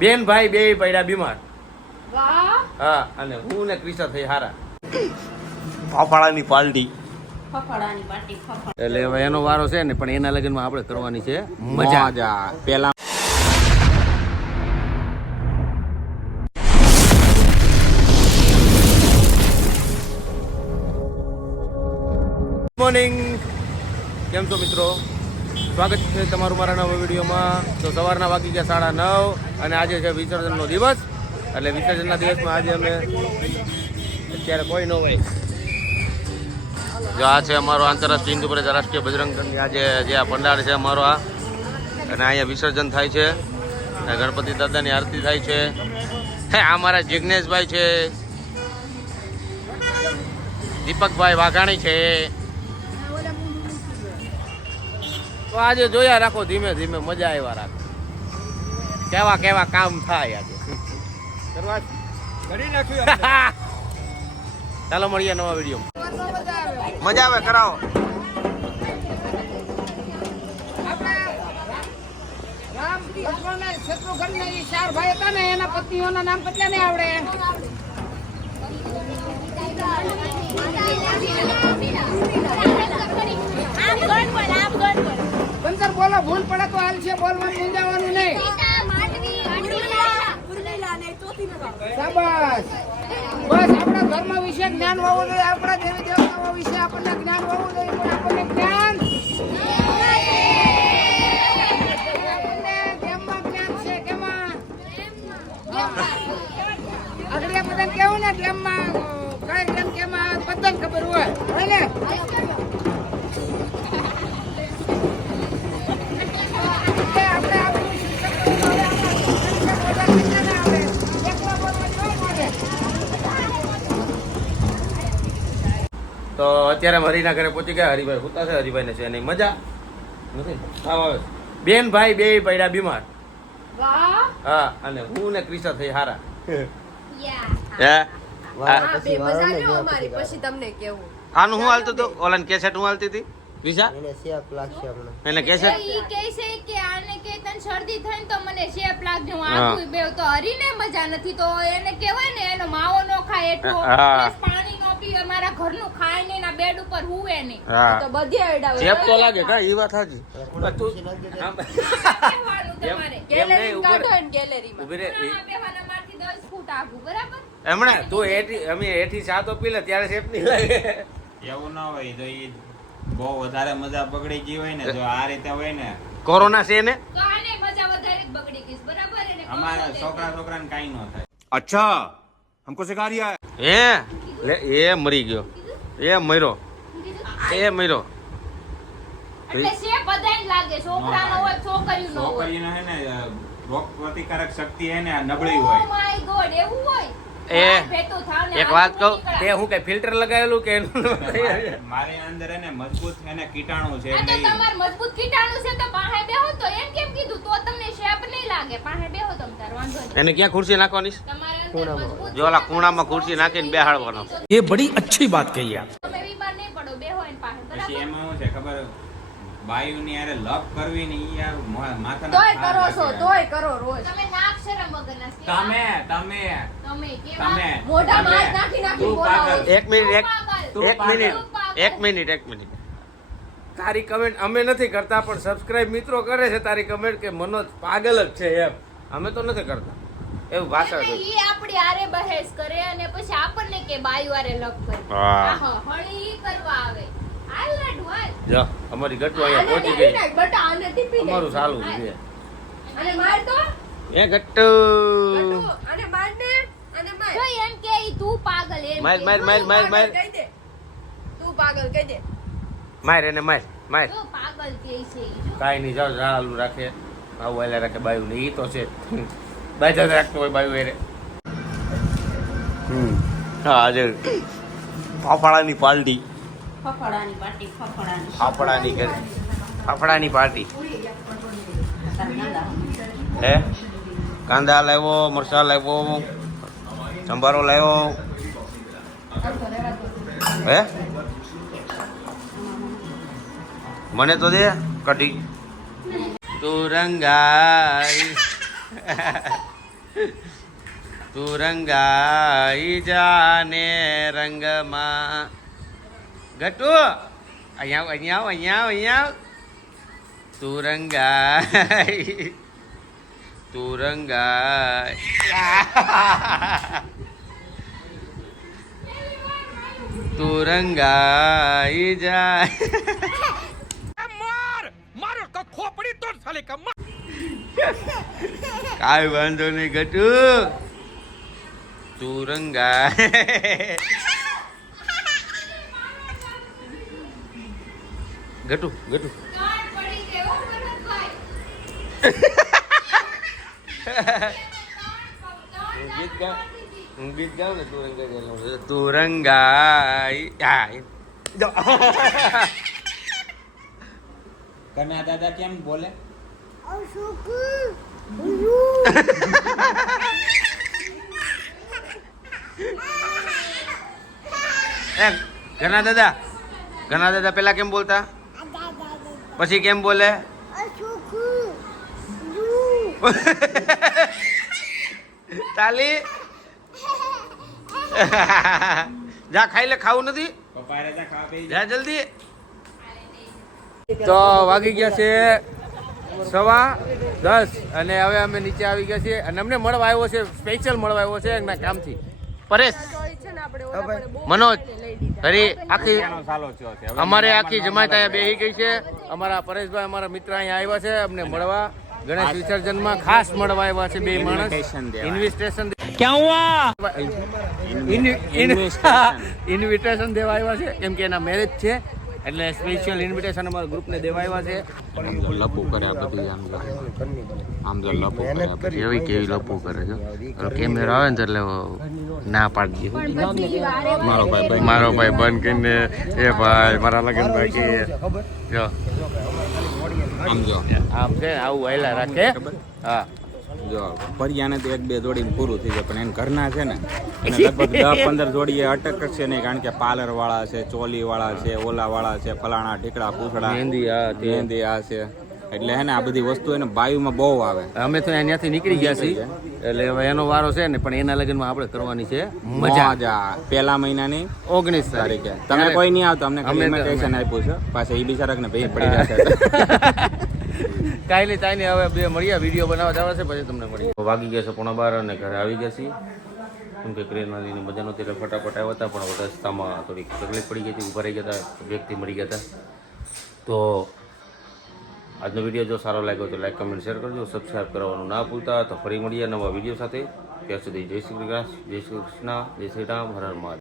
બેન ભાઈ બે પડ્યા બીમાર. વાહ. હા, અને હું ને ક્રિશા થઈ હારા. ફાફાડાની પાર્ટી. ફફડાની પાર્ટી ફફડા. એટલે હવે એનો વારો છે ને, પણ એના લગ્નમાં આપણે કરવાની છે મજા. પેલા મોર્નિંગ, કેમ છો મિત્રો? સ્વાગત છે તમારું મારા નવા વિડીયોમાં. તો સવારના વાગી ગયા 9:30 અને આજે છે વિસર્જનનો દિવસ. એટલે વિસર્જનના દિવસમાં આજે અમે અત્યારે કોઈ ન હોય. જો આ છે અમારો આંતરરાષ્ટ્રીય હિન્દુ પરિષદ રાષ્ટ્રીય બજરંગ દળની આજે જે આ પંડાળ છે અમારો આ, અને અહીંયા વિસર્જન થાય છે. ગણપતિ દાદાની આરતી થાય છે. આ મારા જિજ્ઞેશભાઈ છે, દીપકભાઈ વાઘાણી છે. તો આજે જોયા રાખો, ધીમે ધીમે મજા આવ્યા રાખો. કેવા કેવા કામ થાય આજે કરવા ચાલો મળીએ નવા વિડીયો. મજા આવે કરાવો. ચાર ભાઈ હતા ને, એના પત્નીઓના નામ કેટલા ને આવડે? બંદર બોલો, ભૂલ પડે તો હાલ છે, બોલવાનું મૂંઝાવાનું નહીં. શાબાશ. બસ આપણા ધર્મ વિશે જ્ઞાન હોવું જોઈએ, આપણા દેવી દેવતાઓ વિશે આપણને જ્ઞાન હોવું જોઈએ. પણ આપણને જ્ઞાન કેમાં જ્ઞાન છે? કેમાં આગળ બધાને કેવું ને, કેમાં કઈ કેમ કેમાં બધાને ખબર હોય ને. તો અત્યારે હરીના ઘરે પહોંચી ગયા. હરિભાઈ સુતા છે, હરિભાઈને છે એની મજા નથી. આવે બેન ભાઈ બે પડ્યા બીમાર. વાહ. હા, અને હું ને ક્રિશા થઈ હારા. આનું હું હાલતું હતું? ઓલાને કેસેટ હું હાલતી હતી ક્રિશા? એને કેસેટ શરદી થઈને તો મને શેપ લાગજો. આખું બે તો હરીને મજા નથી, તો એને કહેવાય ને એનો માવો નો ખાય એટલો, પાણી નો પીવે, મારા ઘરનું ખાય ને એના બેડ ઉપર હુવે નહીં. તો બધી આઈડા ચેપ તો લાગે કા? ઈ વાત સાચી. એમણે તું અમે એઠી ચા તો પી લે ત્યારે ચેપ નહીં લાગે. એવું ના હોય તો ઈ બહુ વધારે મજા બગડી ગઈ હોય ને, જો આ રીતે હોય ને. કોરોના છે ને તો આને મજા વધારે જ બગડી ગઈ, બરાબર? એને અમારા છોકરાને કાઈ ન થાય. अच्छा हमको सिखा रिया હે લે, એ મરી ગયો, એ મર્યો, એ મર્યો. એટલે શેપ બધાને લાગે, છોકરાનો હોય છોકરીનો હોય. છોકરીને હે ને રોગ પ્રતિકારક શક્તિ હે ને નબળી હોય. ઓ માય ગોડ, એવું હોય? એક વાત કહું, તે હું કઈ ફિલ્ટર લગાવેલું કે મારી અંદર હે ને મજબૂત હે ને કીટાણુ છે. આ તો તમાર મજબૂત કીટાણુ છે, તો પાહે બેહો તો એમ કેમ કીધું? તો તમને શેપ નહીં લાગે. પાહે બેહો તમ તાર, વાંધો નહીં. એને ક્યાં ખુરશી નાખવાની? તમારે અંદર મજબૂત જો ઓલા ખૂણામાં ખુરશી નાખીને બેહાડવાનો. ये बड़ी अच्छी बात कही आप. તમે બીમાર નહીં પડો, બેહો એન પાહે, પછી બરાબર? એમાં શું છે ખબર, બાયુની યારે લપ કરવી ને ઈ યાર માથાના તોય ખાર કરો છો, લાગે. તોય કરો રોજ. તમે નાક શરમ વગરના છે. તમે કેવા? તમે મોઢા તમે. માર નાખી નાખી તું બોલાવો. પાગલ. એક મિનિટ, તું એક પાગલ. મિનિટ. તારી કમેન્ટ અમે નથી કરતા, પણ સબસ્ક્રાઇબ મિત્રો કરે છે તારી કમેન્ટ કે મનોજ પાગલ જ છે એમ. અમે તો નથી કરતા એવું ભાષા છે. ઈ આપડી આરે બહેસ કરે અને પછી આપણને કે બાયુ આરે લપ કરે. હા. આહો, હળી કરવા આવે. હાલ લાડુ હાલ. જો અમારી ગટ્ટુ અહીંયા આને પહોંચી ટીપી ગઈ. નાખ, બટા, આને ટીપી નાખ. અમારું ચાલુ છે. અને માર તો એ ગટ્ટુ અને માર ને, અને માર. જો એમ કે ઈ તું પાગલ એમ માર, કે. માર, માર, માર, માર. કહી દે. તું પાગલ કહી દે. માર એને માર. જો પાગલ કે છે ઈ જો. કાંઈ નહીં, જાઓ ચાલુ રાખે, આવું વાયલા રાખે બાયુ ને. ઈ તો છે બાજા રાખતો હોય બાયુ એરે. હા, આજે ફાફડાની પાર્ટી. ફફડાની પાર્ટી ફફડાની. ફાફડાની ઘરે ફાફડાની પાર્ટી. હે કાંદા લાવ્યો, મરચાં લાવ્યો, સંભારો લાવ્યો. હે મને તો દે કઢી તું રંગાઈ તું રંગાઈ જાને રંગમાં ગટુ અહીંયા આવ તું રંગાઈ તું રંગાઈ જાય કાંઈ વાંધો નહીં ગટુ તું રંગાઈ ગટુ ગાંઠ પડી ગઈ હો ભરતભાઈ. હું ગીત ગાઉં ને તું રંગાઈ કના દાદા કેમ બોલે? ઘના દાદા પેલા કેમ બોલતા પછી કેમ બોલે તાલી જા ખાઈ લે ખાવું નથી પપ્પા રાજા ખાવા બેસી જા જલ્દી તો વાગી ગયા છે 10:15 અને હવે અમે નીચે આવી ગયા છીએ અને અમને મળવા આવ્યો છે સ્પેશિયલ મળવા આવ્યો છે એમના કામથી પરેશ મનોજ હરી આખી સાલો થયો છે. હવે અમારે આખી જમાત અહીંયા બેસી ગઈ છે અમારા પરેશભાઈ અમારા મિત્ર અહીંયા આવ્યા છે અમને મળવા ગણેશ વિસર્જનમાં ખાસ મળવા આવ્યા છે બે માણસ ઇન્વિટેશન ઇન્વિટેશન દેવા આવ્યા છે કેમ કે એના મેરેજ છે એટલે સ્પેશિયલ ઇન્વિટેશન અમારા ગ્રુપને દેવા આવ્યા છે લપુ કર્યા બધું આમ તો લપુ કર્યા કેવી લપુ કરે છે કેમેરા આવે ને એટલે ના પાડી દે મારો ભાઈ બંધ કરીને એ ભાઈ મારા લગ્ન બાકી જો સમજો આમ છે આવું વહેલા રાખે હા જો પરિયાને તો 1-2 જોડીને પૂરું થઈ જાય પણ એને ઘરના છે ને એને લગભગ 10-15 જોડીએ અટક કરશે નહીં કારણ કે પાર્લર વાળા છે ચોલી વાળા છે ઓલા વાળા છે ફલાણા ઢીકડા પૂછડા મહેંદી આ છે એટલે હે ને આ બધી વસ્તુ એને બાયુમાં બહુ આવે. અમે તો અહીંયાથી નીકળી ગયા છીએ એટલે હવે એનો વારો છે ને પણ એના લગ્નમાં આપણે કરવાની છે મજા પહેલા મહિનાની 19 તારીખે તમે કોઈ નહીં આવતો અમને ઇન્વિટેશન આપ્યું છે પાછા એ બિચારાને ભેજ પડી જશે કાંઈ નહીં હવે બે મળ્યા વિડીયો બનાવવા જવા છે પછી તમને મળી વાગી ગયા છે 11:15 અને ઘરે આવી ગયા છીએ કેમ કે ક્રેનમાં લઈને મજા નહોતી એટલે ફટાફટ આવ્યા હતા પણ રસ્તામાં થોડીક તકલીફ પડી ગઈ હતી ઊભા રહી ગયા હતા વ્યક્તિ મળી ગયા હતા તો આજનો વિડીયો જો સારો લાગ્યો તો લાઈક કમેન્ટ શેર કરજો સબસ્ક્રાઈબ કરવાનું ના ભૂલતા તો ફરી મળીએ નવા વિડીયો સાથે ત્યાં સુધી જય શ્રી કૃષ્ણ જય શ્રી રામ હર હર મહાદેવ.